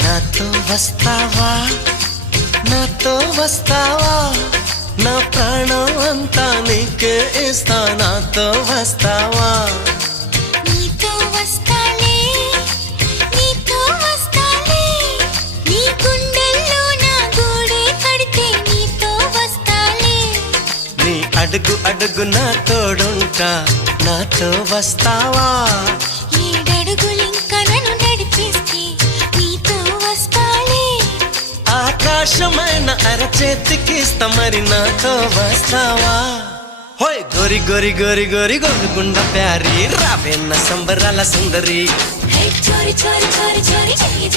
నాతో వస్తావా నాతో వస్తావా నా ప్రాణం అంతా నీకే ఇస్తా నాతో వస్తావా నీతో వస్తాలే నీతో వస్తాలే నీ గుండెల్లో నా గూడే కడితే నీతో వస్తాలే నీ అడుగు అడుగు నా తోడుంటా నాతో వస్తావా ఏడడుగులింకా నన్ను నడిపిస్తే నీతో వస్తాలే ఆకాశమైన అరచేతికిస్తా మరి నాతో వస్తావా హోయ్ గోరి గోరి గోరి గోరి గోరుగుండ ప్యారి రావేన్న సంబరాల సుందరి చోరి చోరి చోరి చోరి చెయ్యి